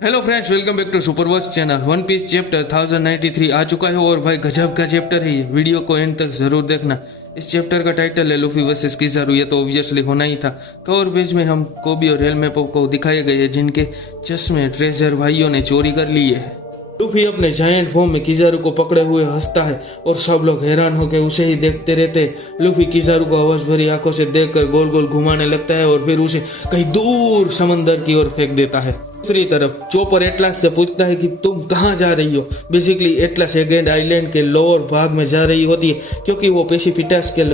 Hello friends, welcome back to super watch channel. One piece chapter 1093 आ चुका है और भाई गजब का चैप्टर है ये। वीडियो को एंड तक जरूर देखना। इस चैप्टर का टाइटल है लूफी वर्सेस किज़ारू। ये तो ऑब्वियसली होना ही था। कवर पेज में हम कोबी और हेलमेपो को दिखाए गए हैं जिनके चश्मे ट्रेजर भाइयों ने चोरी कर लिए हैं। लूफी अपने जायंट फॉर्म में किज़ारू को पकड़े हुए हंसता है और सब लोग हैरान होकर उसे ही देखते रहते हैं। लूफी किज़ारू को आवाज भरी आंखों से देखकर गोल गोल घुमाने लगता है और फिर उसे कहीं दूर समंदर की ओर फेंक देता है। दूसरी तरफ चोपर एटलास से पूछता है कि तुम कहाँ जा रही हो। बेसिकली एटलास एगेंड आइलैंड के लोअर भाग में जा रही होती है क्योंकि वो पेसिफिटास के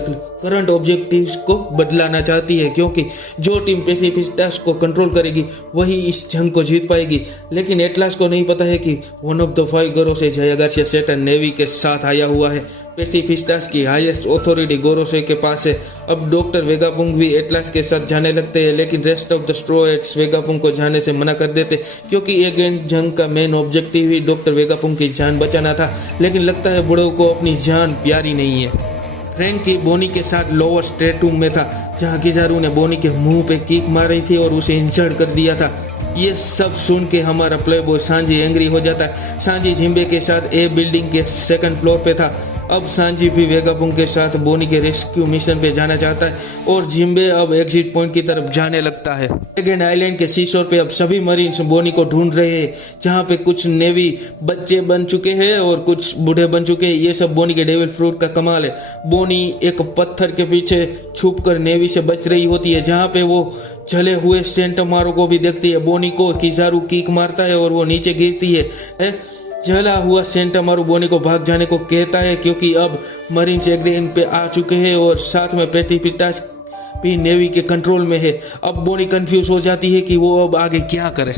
करंट ऑब्जेक्टिव्स को बदलाना चाहती है, क्योंकि जो टीम पेसिफिटास को कंट्रोल करेगी वही इस जंग को जीत पाएगी। लेकिन एटलास को नहीं पता है कि one of the 5 Gorosei Jaygarcia Saturn navy के साथ आया हुआ है। पेसिफिस्टास की हाईएस्ट अथॉरिटी गोरोसे के पास है। अब डॉक्टर वेगापुंग भी एटलास के साथ जाने लगते हैं, लेकिन रेस्ट ऑफ द स्ट्रोएट्स वेगापुंग को जाने से मना कर देते क्योंकि एगेंट जंग का मेन ऑब्जेक्टिव ही डॉक्टर वेगापुंग की जान बचाना था। लेकिन लगता है बूढ़ों को अपनी जान प्यारी नहीं है। फ्रैंकी बोनी के साथ लोअर स्टेटरूम में था जहां किज़ारू ने बोनी के मुंह पे किक मारी थी और उसे इंजर्ड कर दिया था। ये सब सुन के हमारा प्लेबॉय सांजी एंग्री हो जाता है। सांजी जिम्बे के साथ ए बिल्डिंग के 2nd फ्लोर पे था। अब सांजी भी वेगापुंग के साथ बोनी के रेस्क्यू मिशन पे जाना चाहता है और जिम्बे अब एग्जिट पॉइंट की तरफ जाने लगता है। एगेंट आइलैंड के सीशोर पे अब सभी मरीन्स बोनी को ढूंढ रहे हैं, जहाँ पे कुछ नेवी बच्चे बन चुके हैं और कुछ बूढ़े बन चुके हैं। ये सब बोनी के डेविल फ्रूट का कमाल है। बोनी एक पत्थर के पीछे छुपकर नेवी से बच रही होती है, जहाँ पे वो जले हुए सेंटमारो को भी देखती है। बोनी को किज़ारू किक मारता है और वो नीचे गिरती है। जला हुआ सेंटामारू बोनी को भाग जाने को कहता है क्योंकि अब मरीन्स एग्रीन पे आ चुके हैं और साथ में पेसिफिटास भी नेवी के कंट्रोल में है। अब बोनी कंफ्यूज हो जाती है कि वो अब आगे क्या करे।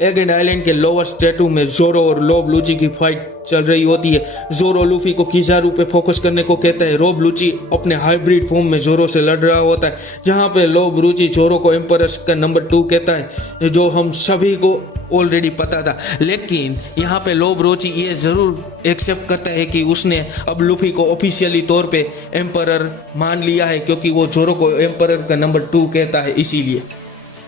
एगेंट आइलैंड के लोअर स्टेटरूम में जोरो और लोब लूची की फाइट चल रही होती है। जोरो लूफी को किज़ारू पे फोकस करने को कहता है। रोब लूची अपने हाइब्रिड फॉर्म में जोरो से लड़ रहा होता है, जहां पे लोब लूची जोरो को एम्परस का नंबर 2 कहता है, जो हम सभी को ऑलरेडी पता था। लेकिन यहाँ पे लोब रोची ये जरूर एक्सेप्ट करता है कि उसने अब लूफी को ऑफिशियली तौर पे एम्परर मान लिया है, क्योंकि वो जोरो को एम्परर का नंबर 2 कहता है। इसीलिए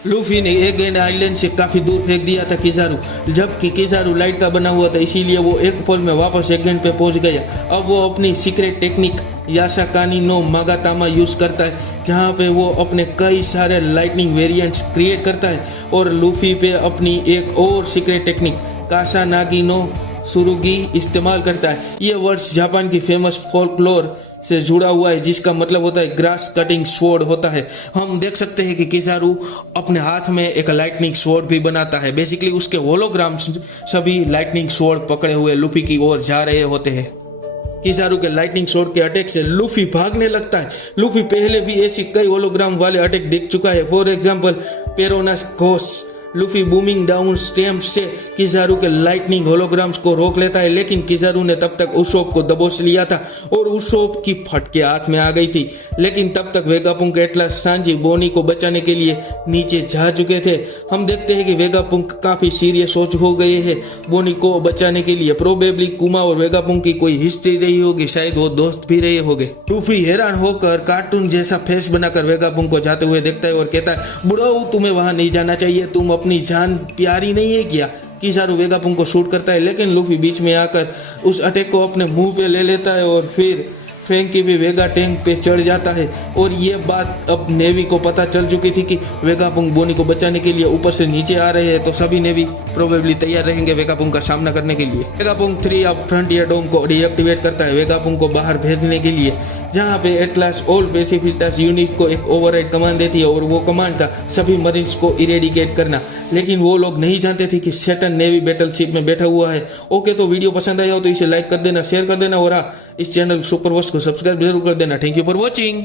लूफी ने एगेंट आइलैंड से काफी दूर फेंक दिया था किज़ारू, जबकि किज़ारू लाइट का बना हुआ था, इसीलिए वो एक पल में वापस एगेंट पे पहुंच गया। अब वो अपनी सीक्रेट टेक्निक यासाकानी नो मागातामा यूज करता है, जहां पे वो अपने कई सारे लाइटनिंग वेरिएंट्स क्रिएट करता है और लूफी पे अपनी एक और secret technique Kasa Nagi no Surugi इस्तेमाल करता है। ये वर्ड्स जापान की फेमस फोल्कलोर से जुड़ा हुआ है, जिसका मतलब होता है ग्रास कटिंग स्वॉर्ड होता है। हम देख सकते हैं कि किज़ारू अपने हाथ में एक लाइटनिंग स्वॉर्ड भी बनाता है। बेसिकली उसके होलोग्राम्स सभी लाइटनिंग स्वॉर्ड पकड़े हुए लूफी की ओर जा रहे होते हैं। किज़ारू के लाइटनिंग स्वॉर्ड के अटैक से लूफी भागने लगता है। लूफी पहले भी ऐसी कई होलोग्राम वाले अटैक देख चुका है। फॉर एग्जाम्पल पेरोनास घोस। लूफी बूमिंग डाउन स्टैम्प से किज़ारू के लाइटनिंग होलोग्राम्स को रोक लेता है, लेकिन किज़ारू ने तब तक उशोप को दबोच लिया था और उशोप की फटके हाथ में आ गई थी। लेकिन तब तक वेगापुंग एटलास सांजी बोनी को बचाने के लिए नीचे जा चुके थे। हम देखते हैं कि वेगापुंग काफी सीरियस हो गए हैं बोनी को बचाने के लिए। प्रोबेबली कुमा और वेगापुंग की कोई हिस्ट्री रही होगी, शायद वो दोस्त भी रहे होंगे। लूफी हैरान होकर कार्टून जैसा फेस बनाकर वेगापुंग को जाते हुए देखता है और कहता है, बुढ़ो तुम्हें वहां नहीं जाना चाहिए, तुम अपनी जान प्यारी नहीं है क्या। किज़ारू वेगापुंग को शूट करता है, लेकिन लूफी बीच में आकर उस अटैक को अपने मुंह पे ले लेता है और फिर फ्रैंकी भी वेगा टैंक पे चढ़ जाता है। और ये बात अब नेवी को पता चल चुकी थी कि वेगापुंग बोनी को बचाने के लिए ऊपर से नीचे आ रहे हैं, तो सभी नेवी प्रोबेबली तैयार रहेंगे वेगापुंग का सामना करने के लिए। वेगापुंग 3 अब फ्रंटियर डोम को डीएक्टिवेट करता है वेगापुंग को बाहर भेजने के लिए, जहां पे एटलास ऑल पेसिफिटास यूनिट को एक ओवरराइड कमांड देती है और वो कमांड था सभी मरीन्स को इरेडिकेट करना। लेकिन वो लोग नहीं जानते थे कि सैटर्न नेवी बैटलशिप में बैठा हुआ है। ओके, तो वीडियो पसंद आया हो तो इसे लाइक कर देना, शेयर कर देना और इस चैनल सुपर वॉच को सब्सक्राइब जरूर कर देना। Thank you for watching.